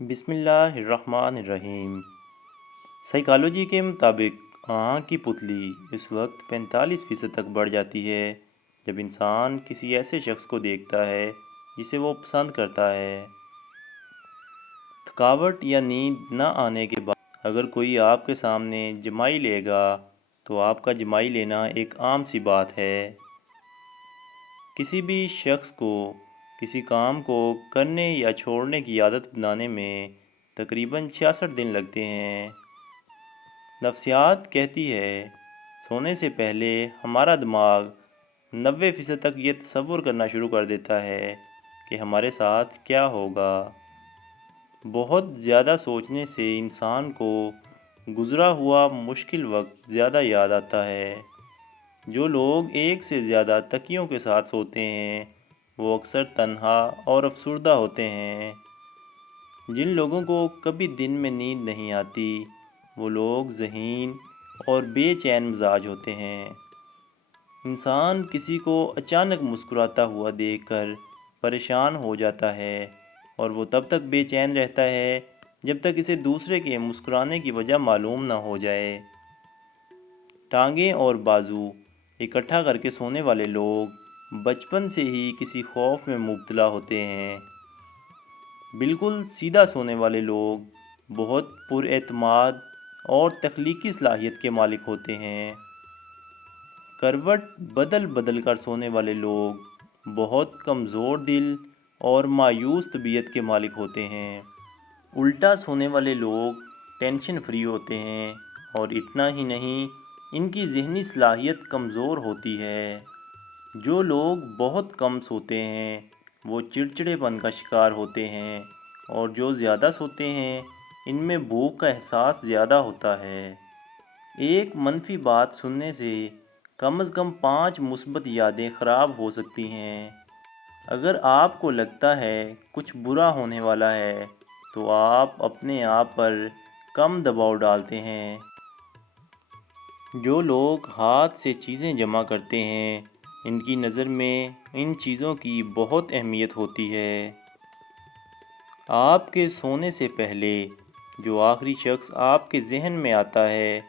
بسم اللہ الرحمن الرحیم۔ سائیکالوجی کے مطابق آنکھ کی پتلی اس وقت 45% تک بڑھ جاتی ہے جب انسان کسی ایسے شخص کو دیکھتا ہے جسے وہ پسند کرتا ہے۔ تھکاوٹ یا نیند نہ آنے کے بعد اگر کوئی آپ کے سامنے جمائی لے گا تو آپ کا جمائی لینا ایک عام سی بات ہے۔ کسی بھی شخص کو کسی کام کو کرنے یا چھوڑنے کی عادت بنانے میں تقریباً 66 دن لگتے ہیں۔ نفسیات کہتی ہے سونے سے پہلے ہمارا دماغ 90% تک یہ تصور کرنا شروع کر دیتا ہے کہ ہمارے ساتھ کیا ہوگا۔ بہت زیادہ سوچنے سے انسان کو گزرا ہوا مشکل وقت زیادہ یاد آتا ہے۔ جو لوگ ایک سے زیادہ تکیوں کے ساتھ سوتے ہیں وہ اکثر تنہا اور افسردہ ہوتے ہیں۔ جن لوگوں کو کبھی دن میں نیند نہیں آتی وہ لوگ ذہین اور بے چین مزاج ہوتے ہیں۔ انسان کسی کو اچانک مسکراتا ہوا دیکھ کر پریشان ہو جاتا ہے اور وہ تب تک بے چین رہتا ہے جب تک اسے دوسرے کے مسکرانے کی وجہ معلوم نہ ہو جائے۔ ٹانگیں اور بازو اکٹھا کر کے سونے والے لوگ بچپن سے ہی کسی خوف میں مبتلا ہوتے ہیں۔ بالکل سیدھا سونے والے لوگ بہت پر اعتماد اور تخلیقی صلاحیت کے مالک ہوتے ہیں۔ کروٹ بدل بدل کر سونے والے لوگ بہت کمزور دل اور مایوس طبیعت کے مالک ہوتے ہیں۔ الٹا سونے والے لوگ ٹینشن فری ہوتے ہیں اور اتنا ہی نہیں ان کی ذہنی صلاحیت کمزور ہوتی ہے۔ جو لوگ بہت کم سوتے ہیں وہ چڑچڑے پن کا شکار ہوتے ہیں اور جو زیادہ سوتے ہیں ان میں بھوک کا احساس زیادہ ہوتا ہے۔ ایک منفی بات سننے سے کم از کم 5 مثبت یادیں خراب ہو سکتی ہیں۔ اگر آپ کو لگتا ہے کچھ برا ہونے والا ہے تو آپ اپنے آپ پر کم دباؤ ڈالتے ہیں۔ جو لوگ ہاتھ سے چیزیں جمع کرتے ہیں ان کی نظر میں ان چیزوں کی بہت اہمیت ہوتی ہے۔ آپ کے سونے سے پہلے جو آخری شخص آپ کے ذہن میں آتا ہے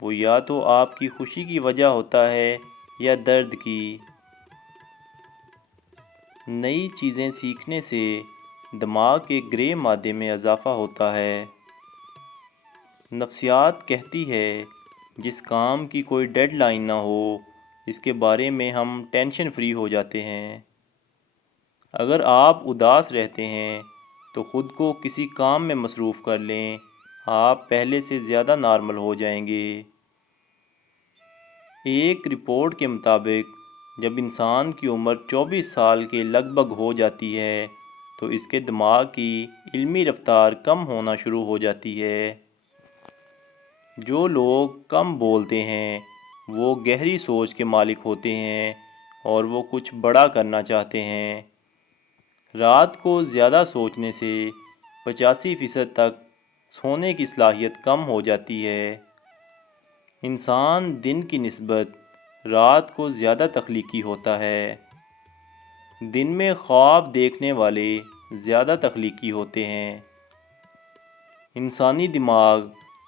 وہ یا تو آپ کی خوشی کی وجہ ہوتا ہے یا درد کی۔ نئی چیزیں سیکھنے سے دماغ کے گرے مادے میں اضافہ ہوتا ہے۔ نفسیات کہتی ہے جس کام کی کوئی ڈیڈ لائن نہ ہو اس کے بارے میں ہم ٹینشن فری ہو جاتے ہیں۔ اگر آپ اداس رہتے ہیں تو خود کو کسی کام میں مصروف کر لیں، آپ پہلے سے زیادہ نارمل ہو جائیں گے۔ ایک رپورٹ کے مطابق جب انسان کی عمر 24 سال کے لگ بھگ ہو جاتی ہے تو اس کے دماغ کی علمی رفتار کم ہونا شروع ہو جاتی ہے۔ جو لوگ کم بولتے ہیں وہ گہری سوچ کے مالک ہوتے ہیں اور وہ کچھ بڑا کرنا چاہتے ہیں۔ رات کو زیادہ سوچنے سے 85% تک سونے کی صلاحیت کم ہو جاتی ہے۔ انسان دن کی نسبت رات کو زیادہ تخلیقی ہوتا ہے۔ دن میں خواب دیکھنے والے زیادہ تخلیقی ہوتے ہیں۔ انسانی دماغ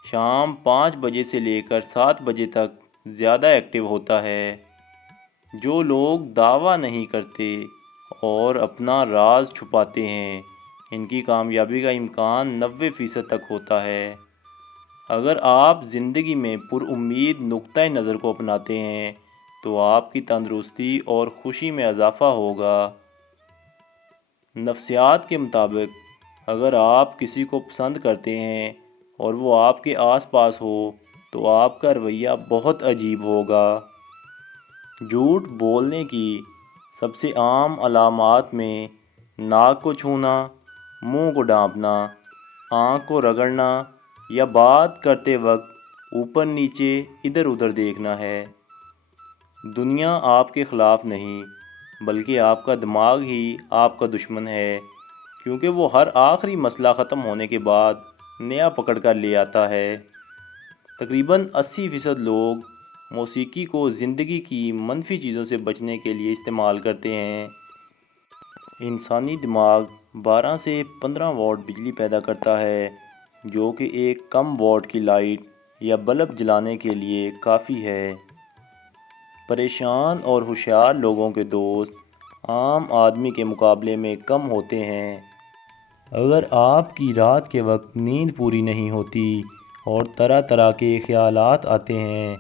شام 5 بجے سے لے کر 7 بجے تک زیادہ ایکٹیو ہوتا ہے۔ جو لوگ دعویٰ نہیں کرتے اور اپنا راز چھپاتے ہیں ان کی کامیابی کا امکان 90% تک ہوتا ہے۔ اگر آپ زندگی میں پر امید نقطہ نظر کو اپناتے ہیں تو آپ کی تندرستی اور خوشی میں اضافہ ہوگا۔ نفسیات کے مطابق اگر آپ کسی کو پسند کرتے ہیں اور وہ آپ کے آس پاس ہو تو آپ کا رویہ بہت عجیب ہوگا۔ جھوٹ بولنے کی سب سے عام علامات میں ناک کو چھونا، منہ کو ڈھانپنا، آنکھ کو رگڑنا یا بات کرتے وقت اوپر نیچے ادھر ادھر دیکھنا ہے۔ دنیا آپ کے خلاف نہیں بلکہ آپ کا دماغ ہی آپ کا دشمن ہے، کیونکہ وہ ہر آخری مسئلہ ختم ہونے کے بعد نیا پکڑ کر لے آتا ہے۔ تقریباً 80% لوگ موسیقی کو زندگی کی منفی چیزوں سے بچنے کے لیے استعمال کرتے ہیں۔ انسانی دماغ 12 سے 15 واٹ بجلی پیدا کرتا ہے، جو کہ ایک کم واٹ کی لائٹ یا بلب جلانے کے لیے کافی ہے۔ پریشان اور ہوشیار لوگوں کے دوست عام آدمی کے مقابلے میں کم ہوتے ہیں۔ اگر آپ کی رات کے وقت نیند پوری نہیں ہوتی اور طرح طرح کے خیالات آتے ہیں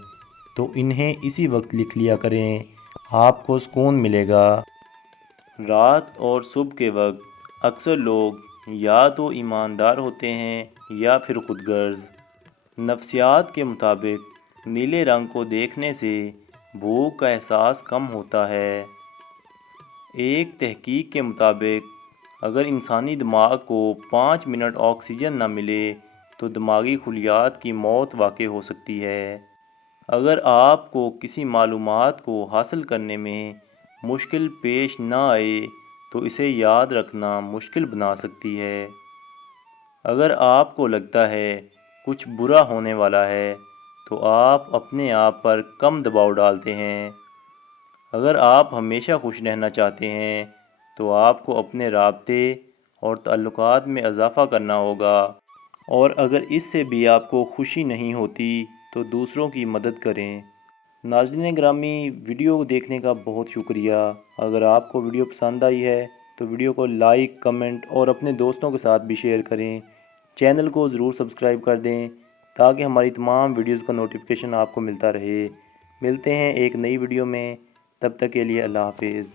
تو انہیں اسی وقت لکھ لیا کریں، آپ کو سکون ملے گا۔ رات اور صبح کے وقت اکثر لوگ یا تو ایماندار ہوتے ہیں یا پھر خود غرض۔ نفسیات کے مطابق نیلے رنگ کو دیکھنے سے بھوک کا احساس کم ہوتا ہے۔ ایک تحقیق کے مطابق اگر انسانی دماغ کو 5 منٹ آکسیجن نہ ملے تو دماغی خلیات کی موت واقع ہو سکتی ہے۔ اگر آپ کو کسی معلومات کو حاصل کرنے میں مشکل پیش نہ آئے تو اسے یاد رکھنا مشکل بنا سکتی ہے۔ اگر آپ کو لگتا ہے کچھ برا ہونے والا ہے تو آپ اپنے آپ پر کم دباؤ ڈالتے ہیں۔ اگر آپ ہمیشہ خوش رہنا چاہتے ہیں تو آپ کو اپنے رابطے اور تعلقات میں اضافہ کرنا ہوگا، اور اگر اس سے بھی آپ کو خوشی نہیں ہوتی تو دوسروں کی مدد کریں۔ ناظرین گرامی، ویڈیو دیکھنے کا بہت شکریہ۔ اگر آپ کو ویڈیو پسند آئی ہے تو ویڈیو کو لائک، کمنٹ اور اپنے دوستوں کے ساتھ بھی شیئر کریں۔ چینل کو ضرور سبسکرائب کر دیں تاکہ ہماری تمام ویڈیوز کا نوٹیفیکیشن آپ کو ملتا رہے۔ ملتے ہیں ایک نئی ویڈیو میں، تب تک کے لیے اللہ حافظ۔